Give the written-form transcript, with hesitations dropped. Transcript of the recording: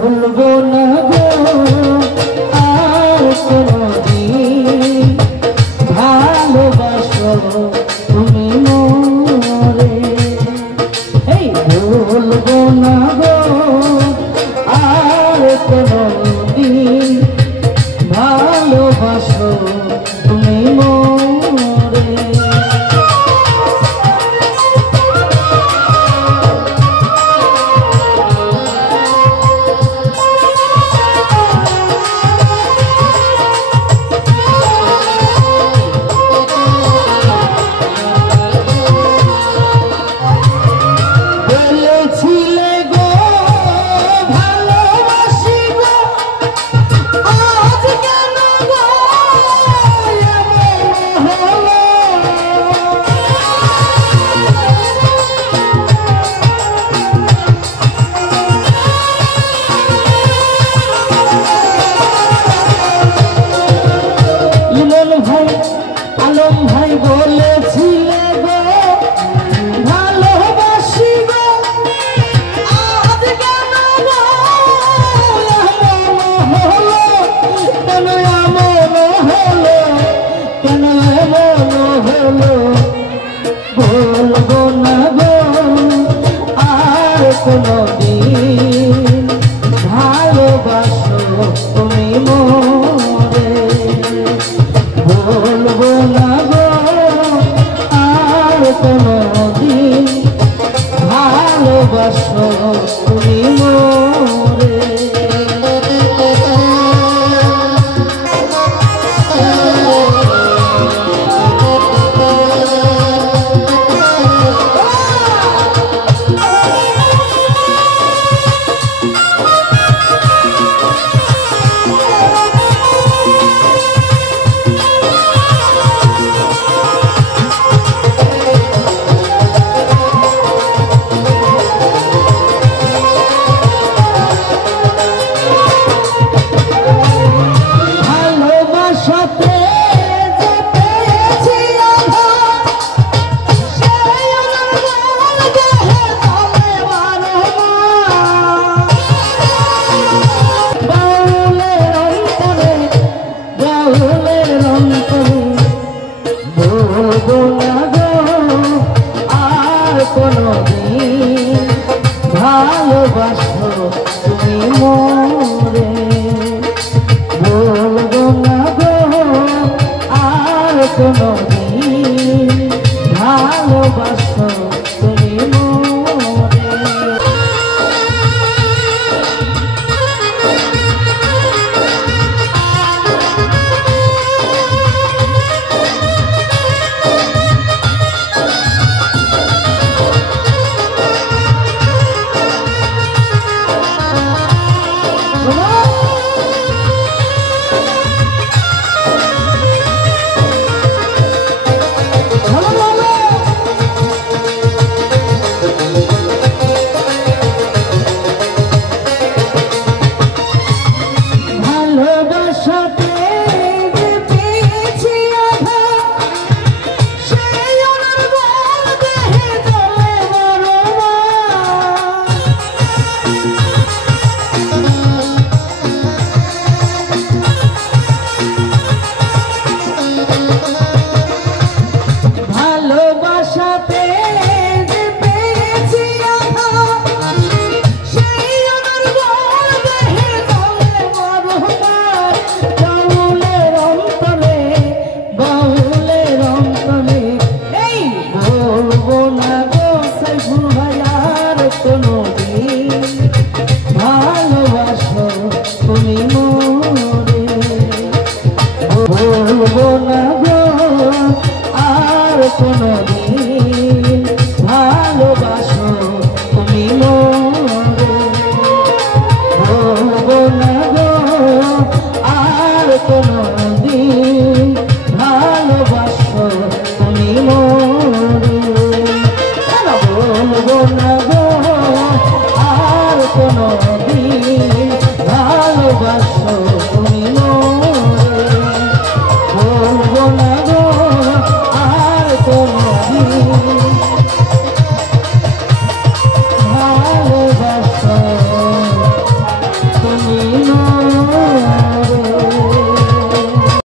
ভুলবো না গো আর কোনদিন ভালোবাসো তুমি মোরে। এই ভুলবো না গো আর কোনদিন ভালোবাসো তুমি মোরে। আলম ভাই বলেছিলে গো ভালোবাসি গো আজ কেন গো এমন হলো, কেন এমন হলো, কেন এমন হলো। বলবো না গো আর কোনদিন ভালোবাসো তুমি মোরে। বলবো না গো আর কোনদিন ভালোবাসো তুমি মোরে। বলবো না গো আর কোনদিন ভালোবাসো তুমি মোরে। বলবো না গো আর কোনদিন ভালোবাসো তুমি মোরে। বলবো না গো আর কোনদিন ভালোবাসো তুমি মোরে। বলবো না গো আর কোন